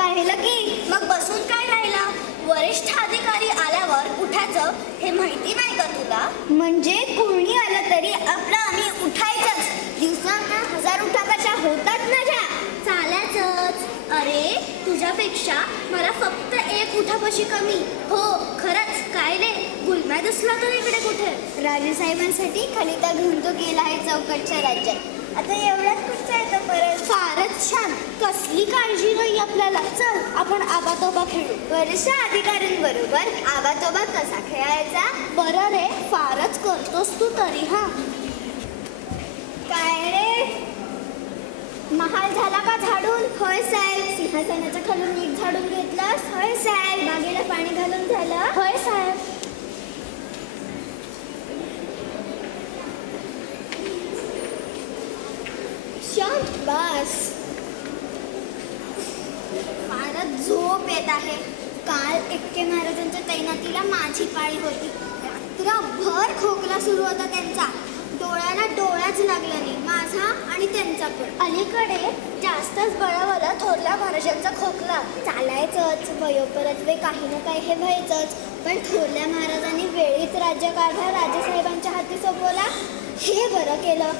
पाहिलं की. मग बसून काय राहिला? वरिष्ठ अधिकारी आल्यावर उठायचं हे माहिती नाही का तुला? म्हणजे कोणी आलं तरी आपलं आम्ही उठायचंच. दिवसांना 1000 उठापाच्या होतात ना ज्या. चालायचंच. अरे तुझ्यापेक्षा मला फक्त 1 उठापाशी कमी. हो खरंच. काय रे गुलम्या दिसला तर इकडे कुठे? राजेसाहेबांसाठी खलिता घेऊन तो गेला आहे चौकटच्या राज्यात. आता एवढ्यात कुठचा येतो परत. फारच छान. कसली काळजी नाही आपल्याला. चल आपण आबातोबा खेळू. वरिष्ठ अधिकाऱ्यांबरोबर आबातोबा कसा खेळायचा? बरं रे फारच करतोस तू तरी. हा काय रे महाल झाला का झाडून? होय साहेब. सिंहासनाच्या खालून नीट झाडून घेतलास? होय साहेब. बागेला पाणी घालून झालं? होय साहेब. शांत बस. फारच झोप येत आहे. काल एक्के महाराजांच्या तैनातीला माझी पाळी होती. रात्रभर खोकला सुरू होता त्यांचा. डोळ्याला डोळ्याच लागला नाही माझा आणि त्यांचा पण. अलीकडे जास्तच बळावला थोरल्या महाराजांचा खोकला. चालायचंच. वयोपरत्वे काही ना काही हे व्हायचंच. पण थोरल्या महाराजांनी वेळीच राज्यकारभार राजेसाहेबांच्या हाती सोपवला. हे बरं केलं.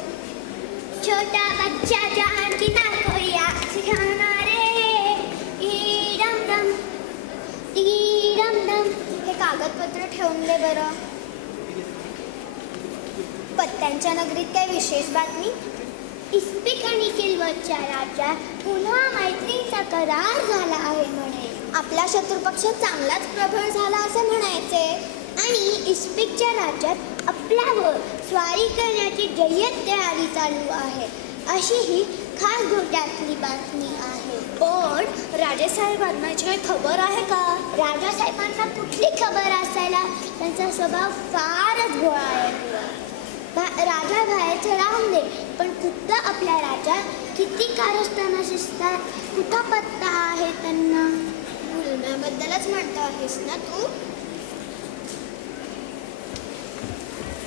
छोटा बच्चा जहान की नाकोया सिखाना रे डम डम डम. हे कागदपत्र ठेवून दे बरं. पत्त्यांच्या नगरीत काय विशेष बातमी? इस्पिक आणि किल्वतच्या राज्यात पुन्हा मैत्रीचा करार झाला आहे म्हणे. आपला शत्रुपक्ष चांगलाच प्रबळ झाला असं म्हणायचे. आणि इस्पिकच्या राज्यात आपल्यावर स्वारी करण्याची जय्यत तयारी चालू आहे अशी ही खास घोट्यातली बातमी आहे. पण राजेसाहेबांना काही खबर आहे का? राजासाहेबांना कुठली खबर असायला? त्यांचा स्वभाव फारच भोळा आहे. राजा बाहेरचं राहून दे पण खुद्द आपल्या राज्यात किती कारस्थानं शिजतात. कुठं पत्ता आहे त्यांना? गुलम्याबद्दलच म्हणतो आहेस ना तू?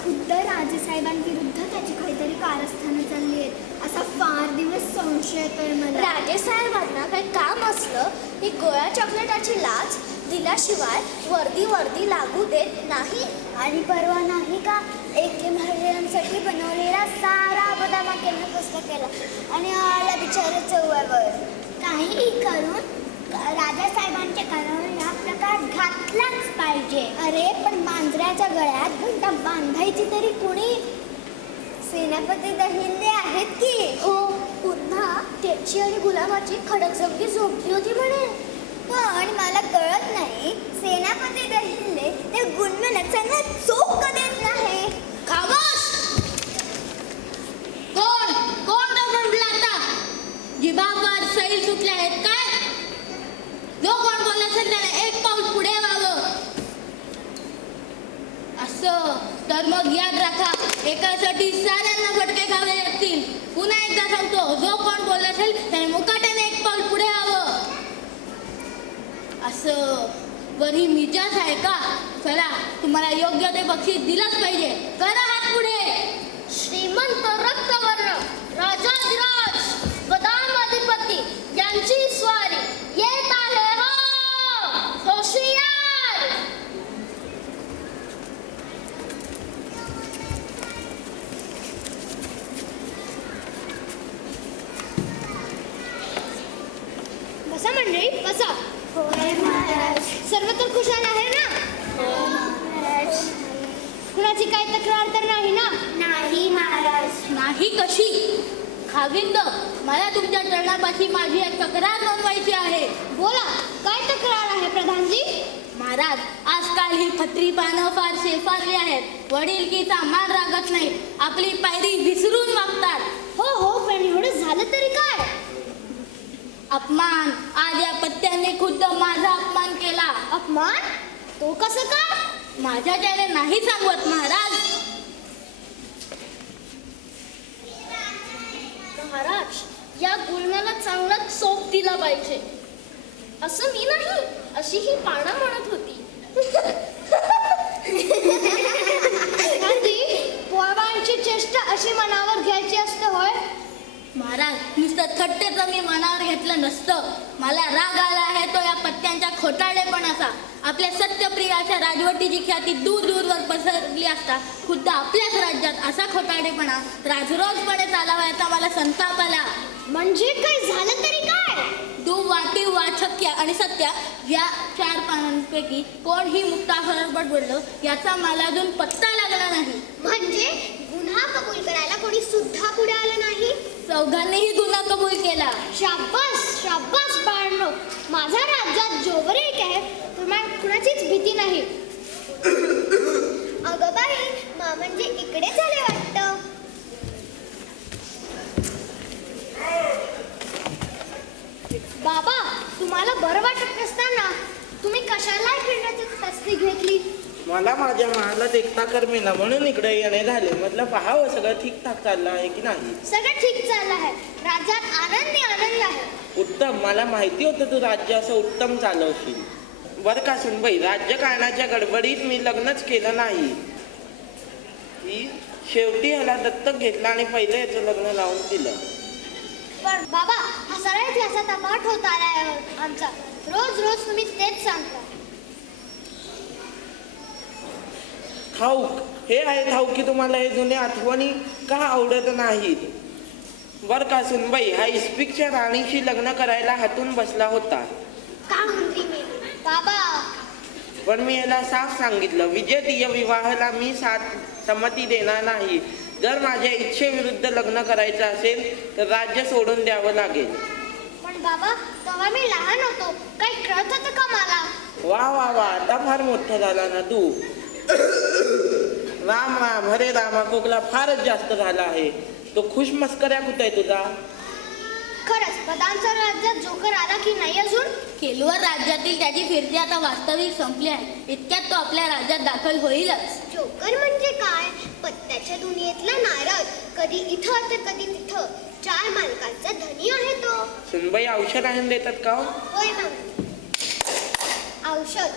खुद्द राजेसाहेबांविरुद्ध त्याची काहीतरी कारस्थानं चालली आहेत असा फार दिवस संशय येतोय मला. राजेसाहेबांना काही काम असलं ही गोळ्या चॉकलेटाची लाच दिल्याशिवाय वर्दी लागू देत नाही. आणि परवा नाही का एक्के महाराजांसाठी बनवलेला सारा बदामा केला पुस्तक केला आणि आला बिचारा चौव्यावर. काहीही करून राजासाहेबांच्या कानावर हा प्रकार घातलाच पाहिजे. अरे पण मांजऱ्याच्या गळ्यात घंटा बांधायची तरी कुणी? सेनापती दहिंदे आहेत की. हो पुन्हा त्याची आणि गुलामाची खडकजंगी झोपली होती म्हणे. पण मला कळत नाही सेनापती दहिंदे ते गुलम्याला चांगला चोख का देत नाही? खामोश. कोण म्हटलं आता? जिभावर सैल सुटल्या आहेत काय? जो कोण बोलला असेल त्याला 1 पाऊल पुढे व्हावं. असं तर मग याद राखा एकासाठी साऱ्यांना फटके खावे लागतील. पुन्हा एकदा सांगतो जो कोण बोलला असेल त्याने मुकाट्याने 1 पाऊल पुढे व्हावं. असं वरी मिजाज आहे का? चला तुम्हाला योग्य ते बक्षीस दिलंच पाहिजे. करा हात पुढे. श्रीमंत रक्तवर्ण राजाधिराज बदाम अधिपती यांची स्वारी येत आहे हो. होशियार. बसा मंडळी बसा. होय महाराज. सर्व तर खुशाल आहे ना? हो महाराज. कुणाची काय तक्रार तर नाही ना? नाही महाराज. नाही कशी? खाविंद मला तुमच्या चरणापाशी माझी एक तक्रार नोंदवायची आहे. बोला काय तक्रार आहे प्रधानजी? महाराज आजकाल ही खत्री पानं फार शेफारली आहेत. वडीलकीचा मान राखत नाही. आपली पायरी विसरून वागतात. हो पण एवढं झालं तरी काय? अपमान. आज या पत्त्याने खुद्द माझा अपमान केला. अपमान? तो कसं का? माझ्या त्याने नाही सांगत महाराज. महाराज या गुलम्याला चांगला चोप दिला पाहिजे. असं मी नाही अशी ही पाना म्हणत होती. पोरांची चेष्टा अशी मनावर घ्यायची असते होय? महाराज, नुसतं थट्टेचं मी मनावर घेतलं नसतं. मला राग आला आहे तो या पत्त्यांच्या खोटारडेपणाचा. आपल्या सत्यप्रियाच्या राजवटीची ख्याती दूर दूरवर पसरली असता खुद्द आपल्याच राज्यात असा खोटारडेपणा राजरोजपणे चालावा याचा मला संताप आला. म्हणजे काही झालं तरी काय? दुवाटी वाचक्य आणि सत्या या 4 पानांपैकी कोणही मुक्ताफरपट बोललं याचा मला अजून पत्ता लागला नाही. म्हणजे गुन्हा कबूल करायला कोणी सुद्धा पुढे आलं नाही? चौघांनीही गुन्हा कबूल केला. शाबास शाबास बाळांनो, माझ्या राज्यात जोवर एक आहे तुम्हाला कुणाचीच भीती नाही. अगं बाई, म्हणजे इकडे झाले वाटतं. बाबा, तुम्हाला बरं वाटत नसताना तुम्ही कशाला फिरण्याची तसदी घेतली? मला माझ्या महालात एकता करमेना म्हणून इकडे येणे झाले. म्हटलं पाहावं सगळं ठीकठाक चाललं आहे की नाही. सगळं ठीक चाललं आहे. राज्यात आनंद आहे. उत्तम. मला माहिती होतं तू राज्य असं उत्तम चालवशील. बरं का सुनबाई, राज्यकारणाच्या गडबडीत मी लग्नच केलं नाही. ही शेवटी ह्याला दत्तक घेतला आणि पहिले याचं लग्न लावून दिलं. पण बाबा, हा सगळ्या इतिहासाचा पाठ होत आलाय आमचा. रोज रोज तुम्ही तेच सांगता. ठाऊक हे आहे ठाऊक की तुम्हाला हे जुने आठवणी का आवडत नाहीत. बर का सुनबाई, हा इस्पिकच्या राणीशी लग्न करायला हातून बसला होता. का म्हणते मी बाबा? पण मी याला साफ सांगितलं, विजयतीय विवाहाला मी संमती देणार नाही. जर माझ्या इच्छेविरुद्ध लग्न करायचं असेल तर राज्य सोडून द्यावं लागेल. पण बाबा, तेव्हा मी लहान होतो, काही कळत होतं का मला? वा वा वा, आता फार मोठा झाला ना तू. राम राम, हरे रामा, खोकला फारच जास्त झाला आहे. तो खुश मस्कऱ्या कुठे आहे तुझा? खरंच पदांचा राज्यात जोकर आला की नाही अजून? केलवर राज्यातील त्याची फिरती आता वास्तविक संपली आहे. इतक्यात तो आपल्या राज्यात दाखल होईलच. जोकर म्हणजे काय? पत्त्याच्या दुनियेतला नारद. कधी इथं तर कधी तिथं. 4 मालकांचा धनी आहे तो. सुनबाई, औषध आणून देतात का? होय मग, औषध.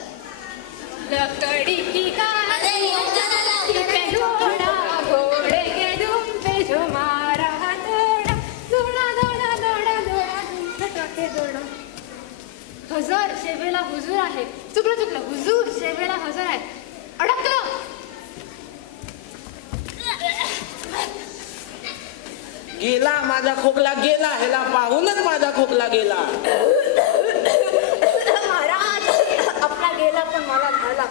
लकड़ी की अरे, घोड़े के दुम पे जो मारा दौड़ा दौड़ा दौड़ा दौड़ा दौड़ा धुमके दौड़ा. हजर सेवेला हुजूर आहे. चुकलं हुजूर सेवेला हजर आहे. अडकलं. गेला माझा खोकला गेला. ह्याला पाहूनच माझा खोकला गेला. महाराज, आपला गेला पण मला झाला.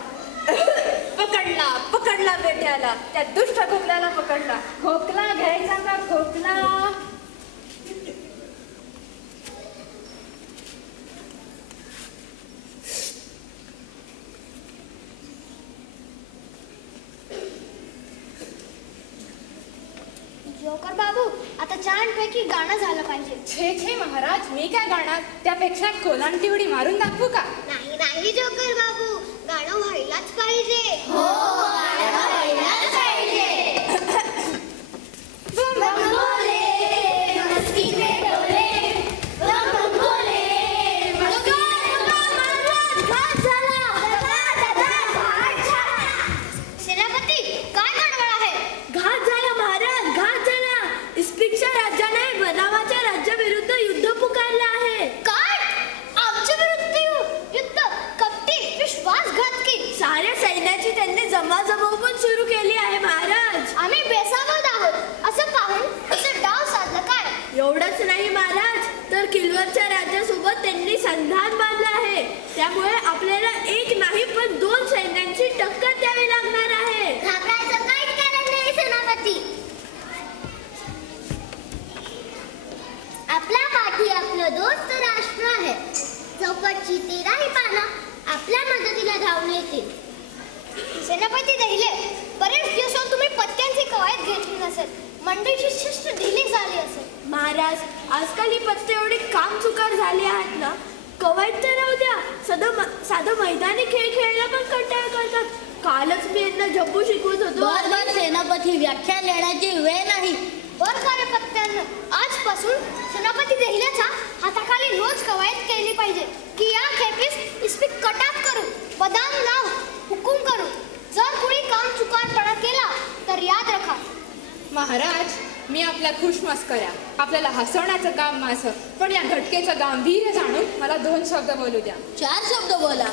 पकडला बेट्याला. त्या दुष्ट खोकल्याला पकडला. खोकला घ्यायचा का खोकला? जोकर बाबू, आता 4 पैकी गाणं झालं पाहिजे. छे महाराज, मी काय गाणार? त्यापेक्षा कोलांटी उडी मारून दाखवू का? नाही जोकर बाबू, गाणं व्हायलाच पाहिजे. बम बम बोले, मस्ती में डोले, बम बम बोले, मस्ती में डोले. घाट झाला, घाट झाला. सेनापती, काय गडबड आहे? घात झाला महाराज, घात झाला. इस्पिकच्या राज्याने बनावाच्या राज्याविरुद्ध युद्ध पुकारलं आहे. काय? आमच्या विरुद्ध युद्ध? कपटी, विश्वासघातकी. साऱ्या सैन्याची त्यांनी जमाजमाव पण सुरू केली आहे महाराज. आम्ही बेसावध आहोत असं पाहून असं डाव साधलं काय? एवढंच नाही महाराज, तर किल्वरच्या राज्यासोबत त्यांनी संधान बांधलं आहे. त्यामुळे आपल्याला एक नाही पण 2 सैन्यांची टक्कर द्यावी लागणार आहे. घाबरायचं काहीच कारण नाही सेनापती. आपल्या पाठी आपलं दोस्त राष्ट्र आहे. चौकटची 13ही पानं आपल्या मदतीला धावून येतील. सेनापती दहिले, बरेच दिवसांनी तुम्ही पत्त्यांची कवायत घेतली नसेल. मंडळीची शिस्त ढिली झाली असेल. महाराज, आजकाल ही पत्ते एवढे कामचुकार झाले आहेत ना, कवायत तर राहू द्या, साधं मैदानी खेळ खेळायला पण कंटाळा करतात. कालच मी यांना झब्बू शिकवत होतो. बर सेनापती, व्याख्यान देण्याची वेळ नाही. बर कार्यपत्त्यांना आजपासून सेनापती दहिल्याच्या हाताखाली रोज कवायत केली पाहिजे की या खेपीस इस्पिक कटाप करून बदाम नाव हुकूम करून जर कोणी काम चुकारपणा केला तर याद रखा. महाराज, मी आपल्या खुशमस्कऱ्या, आपल्याला हसवण्याचं काम माझं, पण या घटकेचं गांभीर्य जाणून मला 2 शब्द बोलू द्या. 4 शब्द बोला.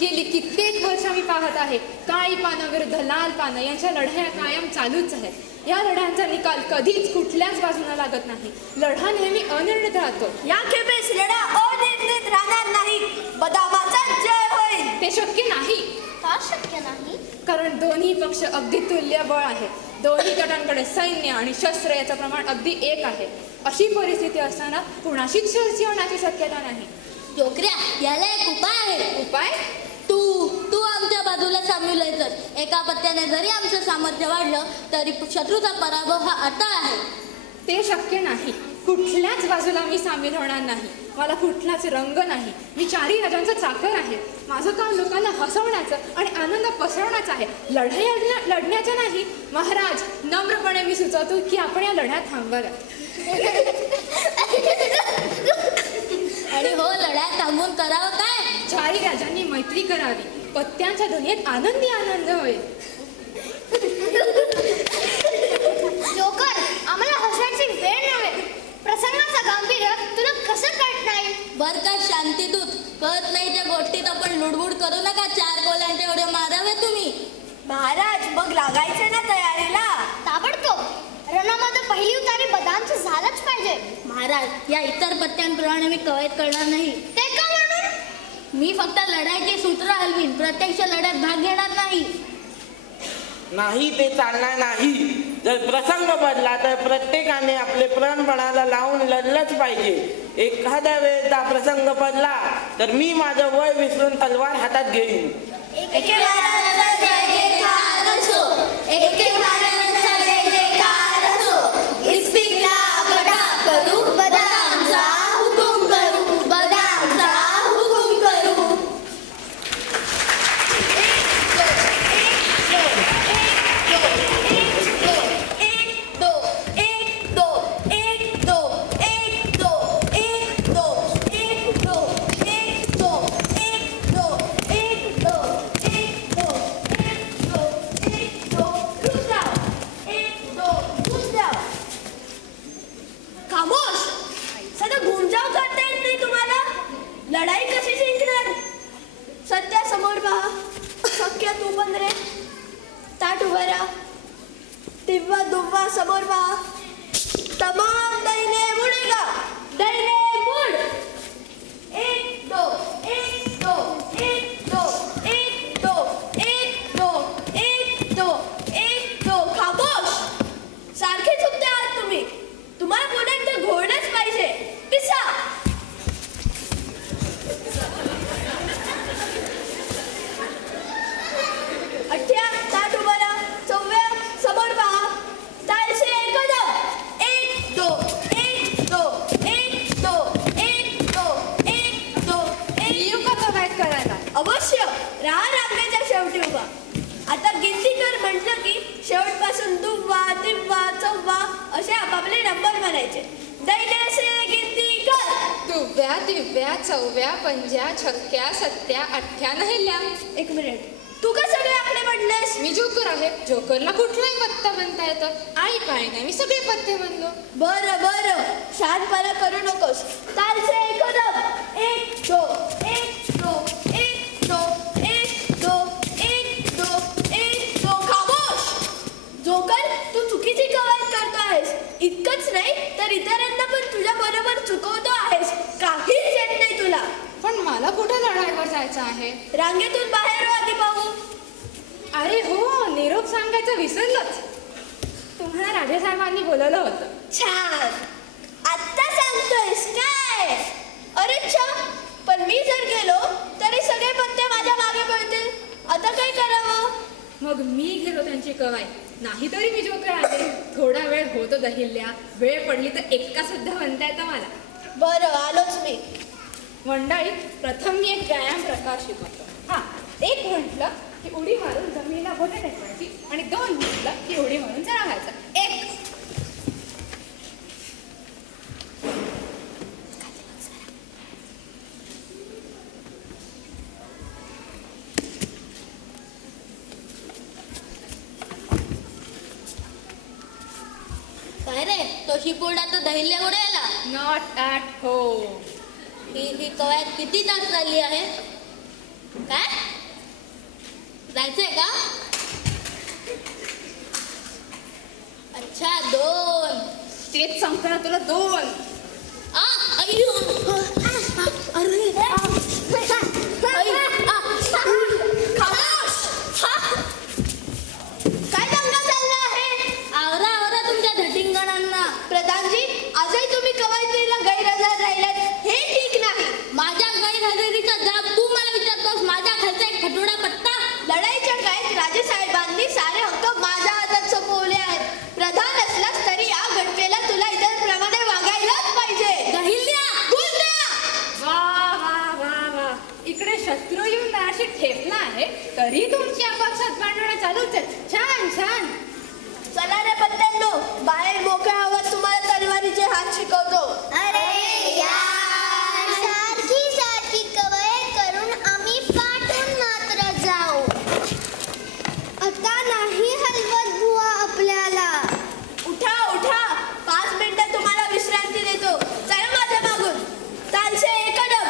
गेली कित्येक वर्ष मी पाहत आहे, काळी पानं विरुद्ध लाल पानं यांच्या लढ्या कायम चालूच आहेत. या लढ्यांचा निकाल कधीच कुठल्याच बाजूला लागत नाही. लढा नेहमी अनिर्णित राहतो. या खेपेस लढा अनिर्णित राहणार नाही. बदामाचा जय होईल. ते शक्य नाही. का शक्य नाही? कारण दोन्ही पक्ष अगदी तुल्यबळ आहेत. दोन्ही गटांकडे सैन्य आणि शस्त्र याचं प्रमाण अगदी एक आहे. अशी परिस्थिती असताना कुणाशीच शर्ती होण्याची शक्यता नाही. जोकऱ्या, याला एक उपाय आहे. उपाय? तू आमच्या बाजूला सामील. एका पत्त्याने जरी आमचं सामर्थ्य वाढलं तरी शत्रूचा पराभव हा अटळ आहे. ते शक्य नाही. कुठल्याच बाजूला मी सामील होणार नाही. मला कुठलाच रंग नाही. मी 4ही राजांचा चाकर आहे. माझं काम लोकांना हसवण्याचं आणि आनंद पसरवण्याचं आहे, लढाई लढण्याचं नाही. महाराज, नम्रपणे मी सुचवतो की आपण या लढ्यात थांबाव्या. आणि हो, लढ्यात थांबून करावं काय? 4ही राजांनी मैत्री करावी. पत्त्यांच्या दुनियेत आनंदी आनंद होईल. जोकर, आम्हाला हसायची वेळ नव्हे. प्रसंगाचा गांभीर्य तुला कसं कळत नाही? बर का शांतीदूत, कळत नाही त्या गोष्टीत आपण लुडबुड करू नका. 4 गोलांचे एवढे मारावे तुम्ही. महाराज, मग लागायचे ना तयारीला. ताबडतोब रणामध्ये पहिली उतारी बदामचं झालंच पाहिजे. महाराज, या इतर पत्त्यांप्रमाणे मी कवायत करणार नाही. ते का म्हणून? मी फक्त लढाईचे सूत्र हलवीन, प्रत्यक्ष लढ्यात भाग घेणार नाही. नाही, ते चालणार नाही. जर प्रसंग बदला तर प्रत्येकाने आपले प्राणपणाला लावून लढलंच पाहिजे. एखाद्या वेळेचा प्रसंग बदला तर मी माझं वय विसरून तलवार हातात घेईन. एके महाराजांचा जय जयकार असो. एके महाराजांचा जय जयकार असो. इस्पिकला गदा करू, बदामचा हुकुम करू, बदामचा हुकुम करू. लढाई कशी जिंकणार? सध्या समोर पहा. शक्य तू पण रे. ताट उभं राहा. दिव्वा दुव्वा समोर पहा. तमाम दैने मुडेगा. दैने मुड. 1 2 1 2 1 2 1 2 1 2 1 2 1 2. खामोश. सारखे चुकते आहात तुम्ही. तुम्हाला पुन्हा एकदा घोडच पाहिजे. पिसा. अठ्या, ताट उभं राहा. 4व्या समोर पहा. तालसे एकदम. 1 2 1 2 1 2 1 2 1 2 1. येऊ का कवायत करायला? अवश्य. राहा रांगेच्या शेवटी उभा. आता गिनती कर म्हटलं की शेवटपासून दुव्वा तिव्वा चौव्वा असे आपापले नंबर म्हणायचे. दैनेसे गिनती कर. दुव्या तिव्या चौव्या पंज्या छक्क्या सत्त्या अठ्ठ्या नहिल्या. 1 मिनिट. तू का सगळे आकडे म्हणलेस? मी जोकर आहे. जोकरला कुठलाही पत्ता म्हणता येतं. आई काय नाही, मी सगळे पत्ते म्हणलो. बरं बरं, शहाणपणा करू नकोस. तालचे एकदम. 1 2 1 2 1 2 1 2 1 2 1 2. खामोश. जोकर, तू चुकीची कवायत करतो आहेस. इतकंच नाही तर इतरांना पण तुझ्या बरोबर चुकवतो आहेस. काहीच येत नाही तुला. पण मला कुठे लढाईवर जायचं आहे? रांगेतून बाहेर हो आधी पाहू. अरे हो, निरोप सांगायचं विसरलोच. तुम्हाला राजेसाहेबांनी बोलवलं होतं. छान. आत्ता सांगतोयस काय? अरे छान. पण मी जर गेलो तरी सगळे पत्ते माझ्या मागे पडतील. आता काय करावं? मग मी घेतो त्यांची कवाई. नाहीतरी मी जोकर आहे. थोडा वेळ होतो दहिल्या. वेळ पडली तर एक्का सुद्धा म्हणता येतं मला. बरं, आलोच मी. मंडळी, प्रथम मी एक व्यायाम प्रकार शिकवतो. हां, 1 म्हटलं की उडी मारून जमिनीला बोटे टेकवायची आणि 2 म्हटलं की उडी मारून चढायचं. 1 काय काय रे तो शिपुर्डा तर दहिल्या उडे आला. Not at home. ही कवायत किती तास चालली आहे? काय जायचंय का? अच्छा 2. तेच सांगतो ना तुला 2. अय्यो अरे काय दंगा चालला आहे? आवरा आवरा तुमच्या धटिंगणांना. प्रधानजी, आजही तुम्ही कवायतीला गैरहजर राहिलात हे ठीक नाही. माझ्या गैरहजेरीचा जाब तू मला विचारतोस? माझ्या खालचा एक खटोडा पत्ता. लढाईच्या काळात राजेसाहेबांनी सारे हक्क माझ्या हातात सोपवले आहेत. प्रधान असलास तरी या घटनेला तुला इतरांप्रमाणे वागायलाच पाहिजे. दहिल्या वा वा वा वा. इकडे शत्रू येऊन अशी ठेपला आहे तरी तुमची आपापसात भांडणं चालूच आहेत. छान छान. चला रे पत्त्यांनो, बाहेर मोकळ्या हवात तुम्हाला तलवारीचे हात शिकवतो. अरे यार, सारखी सारखी कवायत करून आम्ही पाठून मात्र जाऊ. आता नाही हलवत बुवा आपल्याला. उठा उठा, 5 मिनिटं तुम्हाला विश्रांती देतो. चला माझ्या मागून. तालचे एक कदम.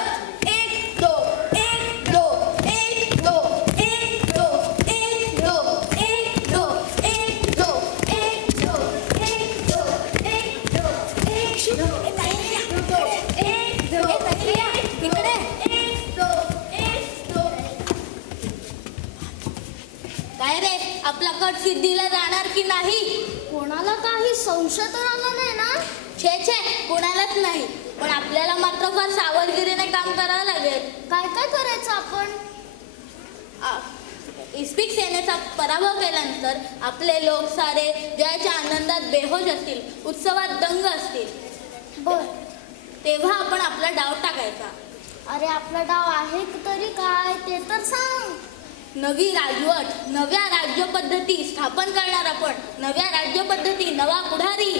1 2 1 2 1 2 1 2 1 2 1 2 1 2 1 2 1 2 1 2 इकडे 1 2 1 2. काय रे आपला कट सिद्धीला जाणार की नाही? कोणाला काही संशय तर आला नाही ना? छे छे कोणालाच नाही. पण आपल्याला मात्र फार सावधगिरीने काम करावं लागेल. काय काय करायचं आपण? इस्पिक सेनेचा पराभव केल्यानंतर आपले लोक सारे जयाच्या आनंदात बेहोश असतील, उत्सवात दंग असतील. बर. तेव्हा आपण आपला डाव टाकायचा. अरे आपला डाव आहे तरी काय ते तर सांग. नवी राजवट, नव्या राज्य पद्धती स्थापन करणार आपण. नव्या राज्य पद्धती, नवा पुढारी.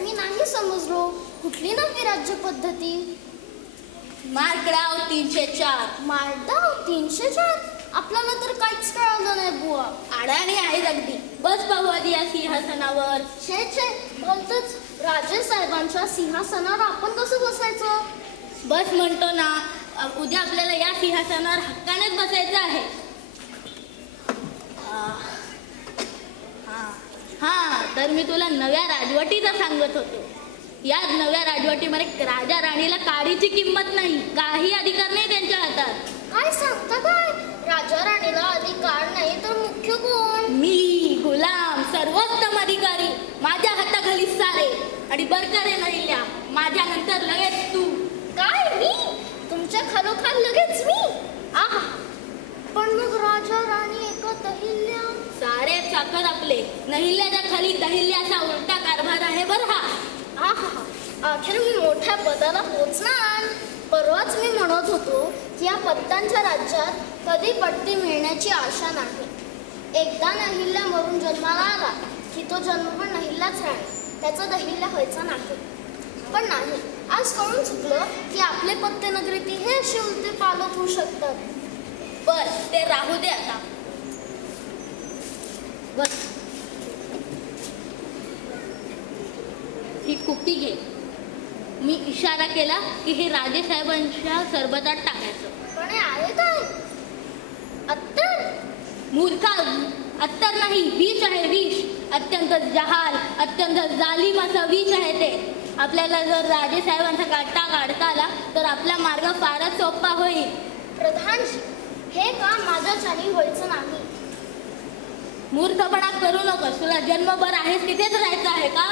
मी नाही समजलो. कुठली नवी राज्य पद्धती? मार्कडाव 304. मार्डाव 304? आपल्याला तर काहीच कळलं नाही बुवा. अडाणी आहेत अगदी. बस पाहू आधी या सिंहासनावर. छे छे, भलतच. राजे साहेबांच्या सिंहासनावर आपण कसं बसायचं? बस म्हणतो ना. उद्या आपल्याला या सिंहासनावर हक्कानेच बसायचं आहे. हा तर मी तुला नव्या राजवटीचं सांगत होतो. या नव्या राजवटीमध्ये राजा राणीला काडीची किंमत नाही, काही अधिकार नाही त्यांच्या हातात. काय सांगता काय? राजा राणीला अधिकार नाही तर मुख्य कोण? मी गुलाम, सर्वोत्तम अधिकारी. माझ्या हाताखाली सारे. आणि बरकरे नहिल्या, माझ्या नंतर लगेच तू. काय मी? तुमच्या खालोखाल लगेच मी? आहा. पण मग राजा राणी एकच अहिल्या. सारे साखर आपले. नहिल्याच्या खाली दहिल्याचा उलटा कारभार आहे बरं हा. आहा. अखेर मी मोठ्या पदाला पोचणार. परवाच मी म्हणत होतो की या पत्त्यांच्या राज्यात कधी पट्टी मिळण्याची आशा नाही. एकदा नहिल्या मरून जन्माला आला की तो जन्म पण नहिल्याच राहील. त्याचा दहिल्या व्हायचा नाही. पण नाही, आज कळून चुकलं की आपले पत्ते नगरीत हे असे उलटे पालक होऊ शकतात. बर ते राहू दे आता. बस ही कुप्पी घे. मी इशारा केला की हे राजे साहेबांच्या सरबतात टाकायचं. पण हे आहे काय? अत्तर? मूर्खा, अत्तर नाही, विष आहे विष. अत्यंत जहाल, अत्यंत जालिम असं विष आहे ते. आपल्याला जर राजे साहेबांचा काटा काढता आला तर आपला मार्ग फारच सोपा होईल. प्रधानजी, हे काम माझ्याच्याने व्हायचं नाही. मूर्खपणा करू नकोस. तुला जन्मभर आहेस तिथेच राहायचं आहे का?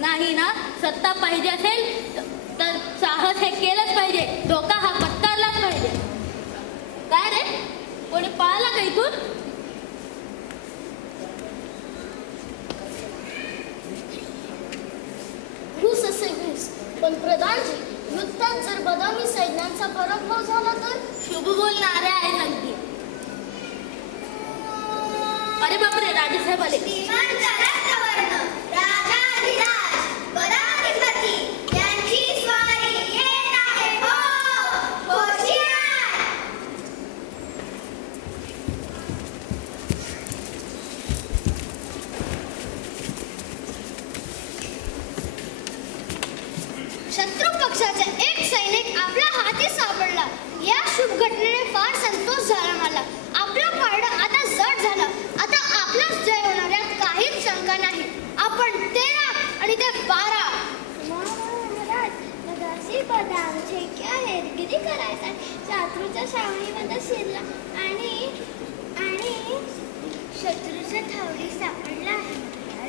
नाही ना. सत्ता पाहिजे असेल तर साहस हे केलंच पाहिजे. धोका हा पत्करलाच पाहिजे. काय रे कोणी पळाला का इथून? घुस असे घुस. पण प्रधानजी, युद्धात जर बदामी सैन्यांचा पराभव झाला तर? शुभ बोलणारे आहेत अगदी. अरे बापरे, राजेसाहेब आले. घटनेने फार संतोष झाला मला. आपलं पारडं आता जड झालं. आता आपलाच जय होणार यात काहीच शंका नाही. आपण 13 आणि ते 12. बदामचे क्या हेरगिरी करायचा शत्रूच्या श्रावणीमध्ये शिरला आणि शत्रूच्या ठावडी सापडला आहे.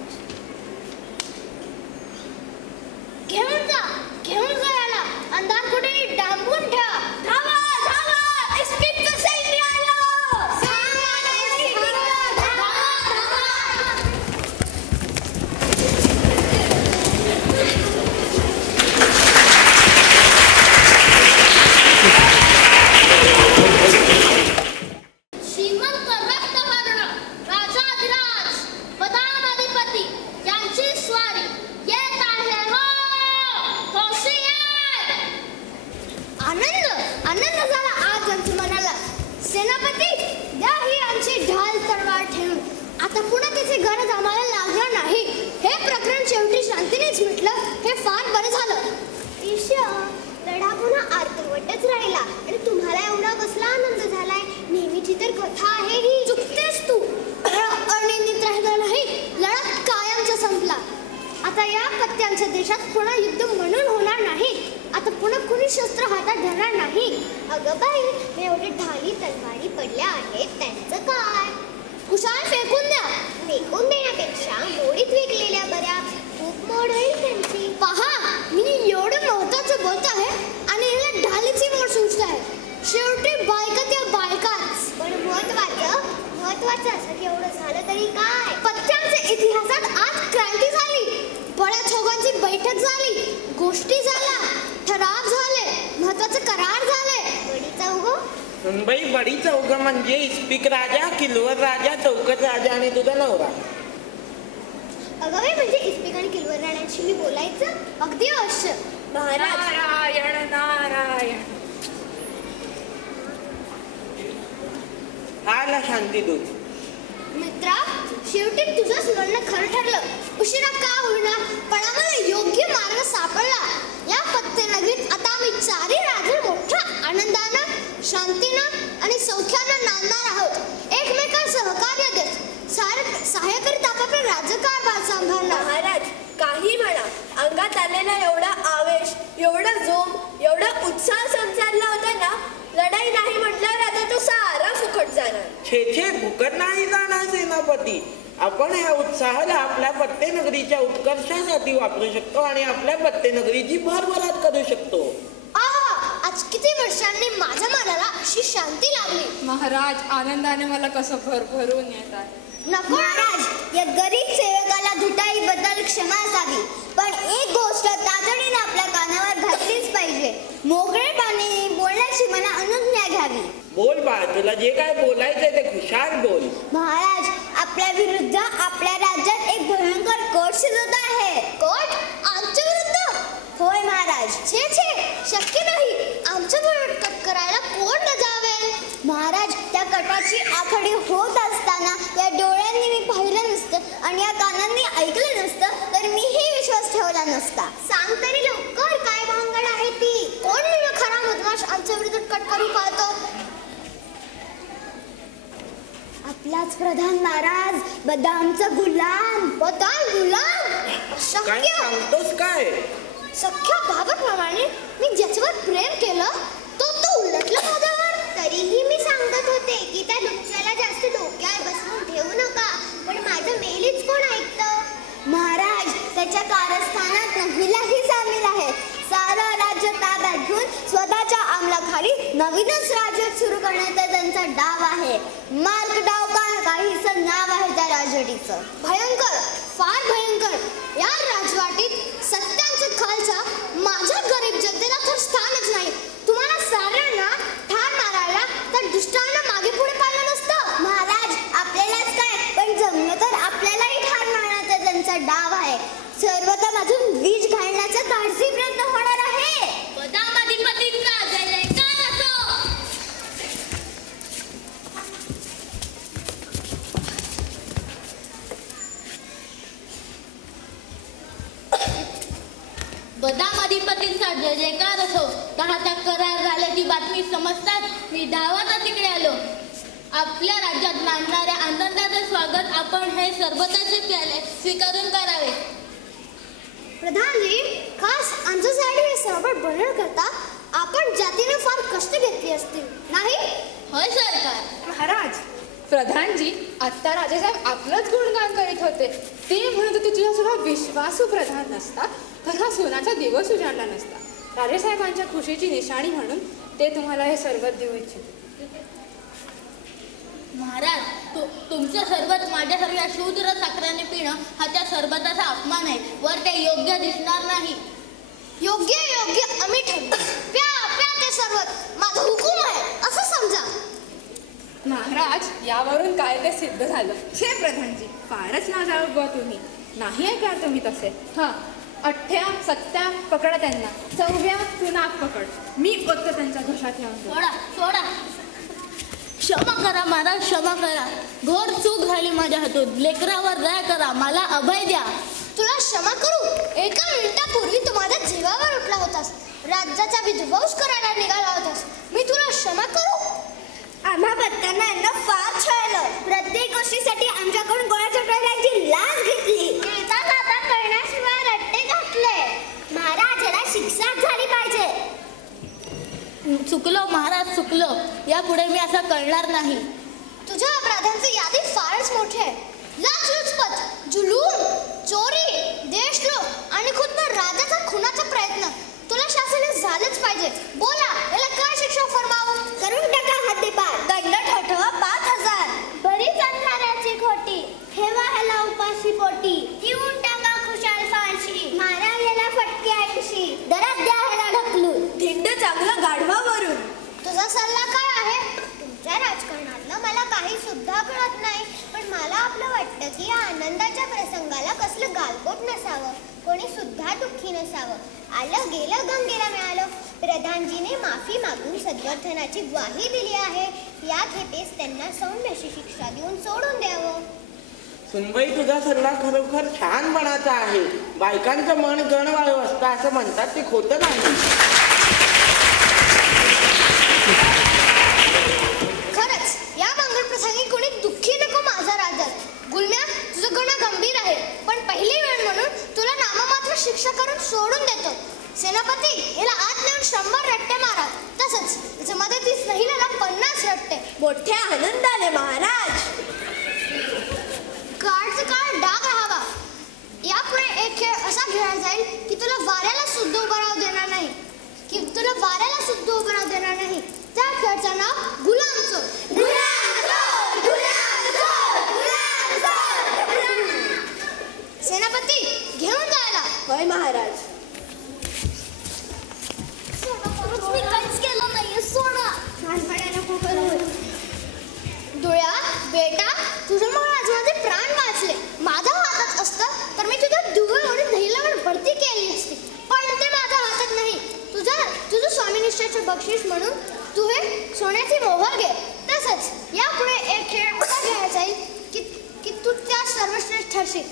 घेऊन जा याला. अंधार कुठे डांबून ठेवा. धावा धावा इस्पिकचं सैन्य आलं. श्रीमंत रक्तवर्ण राजाधिराज बदामाधिपती यांची स्वारी येत आहे हो. होशियार. आनंद झाला आज आमच्या मनाला. सेनापती द्या ही आमची ढाल तलवार ठेवून. आता पुन्हा त्याची गरज आम्हाला लागणार नाही. हे प्रकरण शेवटी शांतीनेच मिटलं. हे फार बरं झालं. ईशा लढा पुन्हा अर्धवटच राहिला आणि तुम्हाला एवढा कसला आनंद झालाय. नेहमीची तर कथा आहे ही. चुकतेस तू. अनिंदित राहिला नाही. लढा कायमचा संपला. आता या पत्त्यांच्या देशात पुन्हा युद्ध म्हणून होणार नाही. आता पुन्हा कुणी शस्त्र हातात धरणार नाही. अगं बाई हे एवढे ढाली तलवारी पडल्या आहेत त्यांचं काय. कुशाल फेकून द्या. फेकून देण्यापेक्षा मोडीत विकलेल्या बऱ्या. खूप मोड होईल त्यांची. पहा मी एवढं महत्वाचं बोलत आहे आणि याला ढालीची मोड सुचत आहे. शेवटी बायका त्या बायकाच. पण महत्वाचं असं एवढं झालं तरी काय. पत्त्यांच्या इतिहासात आज क्रांती झाली. बड्या छोगांची बैठक झाली. गोष्टी झाल्या. ठराव झाले. महत्वाचे करार झाले. बडीचा उगो मुंबई बडी चौघ म्हणजे इस्पिक राजा, किल्वर राजा, चौकट राजा आणि तुझा नवरा. अगं बाई म्हणजे इस्पिक आणि किल्वर राण्यांशी मी बोलायचं. अगदी अवश्य. महाराज नारायण नारायण. आला शांतीदूत. मित्रा शेवटी तुझंच म्हणणं खरं ठरलं. उशिरा का होईना पण आम्हाला योग्य मार्ग सापडला. या पत्ते नगरीत आता आम्ही 4 राजे मोठ्या आनंदानं, शांतीनं आणि सौख्यानं नांदणार आहोत. एकमेकांना सहकार्य देत सहाय्य करीत आपापले राज्यकारभार सांभाळणार. महाराज काही म्हणा, अंगात आलेला एवढा आवेश, एवढा जोम, एवढा उत्साह संचारला होता ना. लढाई नाही म्हटल्यावर आता तो सारा फुकट जाणार. छे फुकट नाही जाणार सेनापती. आपण ह्या उत्साहाला आपल्या पत्तेनगरीच्या उत्कर्षासाठी वापरू शकतो आणि आपल्या पत्तेनगरीची भरभराट करू शकतो. आज किती वर्षांनी माझ्या मनाला अशी शांती लागली. महाराज आनंदाने मला कसं भरभरून येतात. नको महाराज या गरीब सेवकाला धुटाईबद्दल क्षमा असावी. पण एक गोष्ट तातडीने आपल्या कानावर घातलीच पाहिजे. मोकळेपणे बोलण्याची मला अनुज्ञा घ्यावी. बोल बाळ, तुला जे काय बोलायचंय ते खुशाल बोल. महाराज आपल्या विरुद्ध आपल्या राज्यात एक भयंकर कट शिजत आहे. कट आमच्या विरुद्ध? होय महाराज. छे शक्य नाही. आमच्या विरुद्ध कट करायला कोण नजावेल. महाराज त्या कटाची आखडी होत असताना या डोळ्यांनी मी पाहिलं नसतं आणि या कानांनी ऐकलं नसतं तर मीही विश्वास ठेवला नसता. सांग तरी लवकर काय भानगड आहे ती. कोण खरा मधमाश आमच्या विरुद्ध कट करू पाहतो. आपलाच प्रधान महाराज बदामचा गुलाम. काय सांगतोस काय? सख्या भावाप्रमाणे मी ज्याच्यावर प्रेम केलं तो उलटला माझ्यावर. तरीही मी सांगत होते की त्या लुच्च्याला जास्त डोक्यावर बसवून ठेवू नका. पण माझं मेलीच कोण ऐकतं. महाराज त्याच्या कारस्थानात नवीलाही सामील आहे. सारं राज्य ताब्यात घेऊन स्वतःच्या अंमलाखाली नवीनच राज्य सुरू करण्याचा त्यांचा डाव आहे. मार्क डाव काहीसं नाव आहे त्या राजवटीचं. भयंकर, फार भयंकर. या राजवाटीत सत्यांचं खालसा माझ्या गरीब जनतेला तर स्थानच नाही. तुम्हाला साऱ्यांना ठार मारायला त्या दुष्टांना मागे पुढे पाहिलं नसतं. महाराज आपल्यालाच काय पण जमलं तर आपल्यालाही ठार मारण्याचा त्यांचा डाव आहे. सर्वता माझून वीज घालण्याचा धाडसी प्रयत्न होणार आहे. बदामाधिपतींचा जय जयकार असो. बदाम अधिपतींचा जय जयकार असो. तहाचा करार झाल्याची बातमी समजताच मी धावाचा तिकडे आलो. आपल्या राज्यात नांदणाऱ्या आनंदाचे स्वागत आपण हे सरबताचे प्याले स्वीकारून करावे. प्रधानजी, खास आमच्यासाठी हे सरबत बनवण्याकरता आपण जातीने फार कष्ट घेतली असतील, नाही? होय सरकार. महाराज, प्रधानजी आत्ता राजेसाहेब आपलंच गुणगान करीत होते. ते म्हणत होते तुझा सुद्धा विश्वासू प्रधान नसता तर हा सोनाचा दिवस उजाडला नसता. राजेसाहेबांच्या खुशीची निशाणी म्हणून ते तुम्हाला हे सरबत देऊ इच्छिते. महाराज, तुमचं सरबत माझ्यासारख्या शूद्र साखराने पिणं हा त्या सरबताचा अपमान आहे. वर ते योग्य दिसणार नाही. योग्य योग्य आम्ही ठरवू. प्या प्या ते सरबत, माझा हुकूम आहे असं समजा. महाराज, यावरून काय ते सिद्ध झालं. छे प्रधानजी, फारच नाजाळू बुवा तुम्ही. नाही ऐकणार तुम्ही तसे. हां, 8 7 पकडा त्यांना. 4 तू नाक पकड. मी बघतो त्यांच्या घशात येऊन. सोडा सोडा. क्षमा करा महाराज, क्षमा करा. घोर चूक झाली माझ्या हातून. लेकरावर दया करा, मला अभय द्या. तुला क्षमा करू? एका मिनिटापूर्वी तू माझ्या जीवावर उठला होतास. राज्याचा विध्वंस करायला निघाला होतास. मी तुला क्षमा करू? आम्हा भक्तांना यांना फार छळलं. प्रत्येक गोष्टीसाठी आमच्याकडून गोळ्याच्या टोळ्यांची लाच घेतली. येता जाता करण्याशिवाय रट्टे घातले. महाराज, याला शिक्षा झाली पाहिजे. चुकलो महाराज, चुकलो. यापुढे मी असं करणार नाही. तुझ्या अपराधांची यादी फारच मोठी आहे. लाचलुचपत, जुलूम, चोरी, देशद्रोह आणि खुद्द राजाचा खुनाचा प्रयत्न. तुला शासनाने झालंच पाहिजे. बोला, याला काय शिक्षा फरमावू? करून टाका हद्दीपार. दंड ठोठवा 5000. बरीच अंधाराची खोटी. ठेवा ह्याला उपाशी पोटी. देऊन टाका खुशाल फाशी. मारा याला फटके 80. दरात द्या ह्याला ढकलून. धिंड चांगलं गाढवावरून. तुझा सल्ला काय आहे? तुमच्या राजकारणातलं मला काही सुद्धा कळत नाही, पण मला आपलं वाटतं की या आनंदाच्या प्रसंगाला कसलं गालबोट नसावं, कोणी सुद्धा दुःखी नसावं. आलं गेलं गंगेला मिळालं. प्रधानजीने माफी मागून सद्वर्तनाची ग्वाही दिली आहे. या खेपेस त्यांना सौम्यशी शिक्षा देऊन सोडून द्यावं. सुनबाई, तुझा सल्ला खरोखर छानपणाचा आहे. बायकांचं मन गणवाळू असतं असं म्हणतात, ते खोटं नाही. खरंच या मंगळ प्रसंगी कोणी दुःखी नको माझा राजा. गुलम्या, तुझं गुन्हा गंभीर आहे, पण पहिली वेळ म्हणून तुला नाममात्र शिक्षा करून सोडून देतो. सेनापती, याला आत नेऊन 100 रट्टे मारा. तसंच त्याच्या मदतीस राहिलेला 50 रट्टे. मोठ्या आनंदाने महाराज. काळचा काळ डाग राहावा. यापुढे एक खेळ असा खेळला जाईल की तुला वाऱ्याला सुद्धा उभं राहू देणार नाही. त्या खेळाचं नाव गुलाम चोर. सेनापती, घेऊन जायला. होय महाराज. मी काहीच केलं नाहीये. सोडा. डोळ्या बेटा, तुझ्यामुळे आज माझे प्राण वाचले. माझ्या हातात असतं तर मी तुझ्या दुवेवरून दहिलावर भरती केली असती, पण ते माझ्या हातात नाही. तुझं स्वामीनिष्ठाचे बक्षीस म्हणून तू हे सोन्याची मोहर घे. तसंच यापुढे एक खेळ असा खेळला जाईल की तू त्या सर्वश्रेष्ठ ठरशील.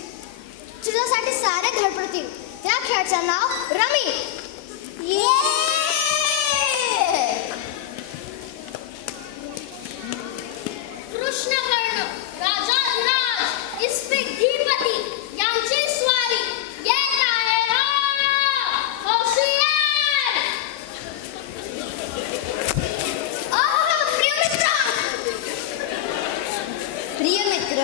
तुझ्यासाठी सारे धडपडतील. त्या खेळाचं नाव रमी. कृष्णकर्ण, राजाधिराज, इस्पिकधिपती यांची स्वारी येत आहे. होशियार! प्रिय मित्र,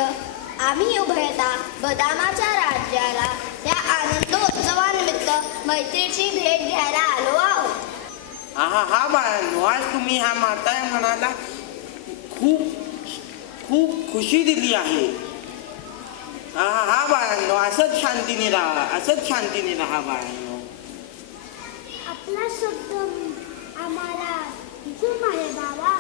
आम्ही उभयता बदामाच्या राज्याला त्या आनंदोत्सवानिमित्त मैत्रीची भेट घ्यायला आलो आहोत. हा बाळांनो, आज तुम्ही ह्या माता मनाला खूप खूप खुशी दिली आहे. हा बाळांनो, असंच शांतीने राहा बाळांनो. आपला शब्द आम्हाला हुकूम आहे बाबा.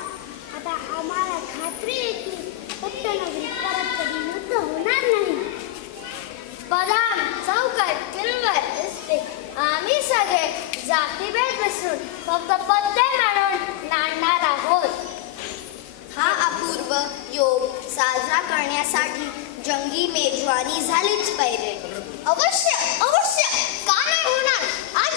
आता आम्हाला खात्री आहे की सत्यनगरीत परत कधी युद्ध होणार नाही. बदाम, चौकट, किल्वर, इस्पिक आम्ही सगळे जातीभेद विसरून फक्त पत्ते मारून नांदणार आहोत. हा अपूर्व योग साजरा करण्यासाठी जंगी मेजवानी झालीच पाहिजे. अवश्य अवश्य, का नाही होणार. आज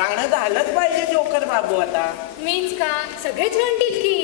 गाणं झालंच पाहिजे जोकर बाबू आता. मीच का, सगळेच म्हणतील की